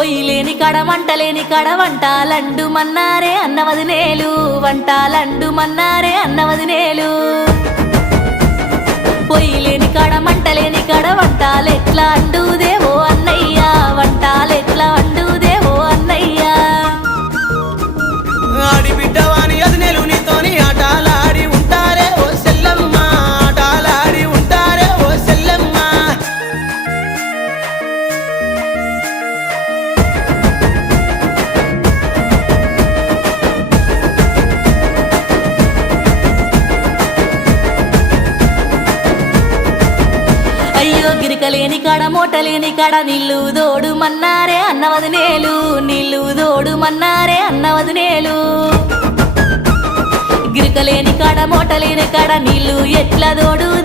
పొయ్యిలేని కడ మంటలేని కడ వంటాలండు మన్నారే అన్నవదినేలు వంటాలండు మన్నారే అన్నవదినేలు పొయ్యిలేని కడ మంటలేని కడ వంటాలెట్లా అండుదేవో అన్నయ్య వంటాలెట్లా అండుదేవో అన్నయ్య ఆడి బిడ్డవాని అదినేలు నీతోని ఆటలాడి ఉంటారే ఓ సెల్లమ్మ ఆటలాడి ఉంటారే ఓ సెల్లమ్మ అయ్యో గిరికలేని కడ మోటలేని కడ నీళ్ళు దోడు మన్నారే అన్నవదినేలు నీళ్ళు దోడు మన్నారే అన్నవదినేలు గిరికలేని కడ మోటలేని కడ నీళ్ళు ఎట్లా దోడు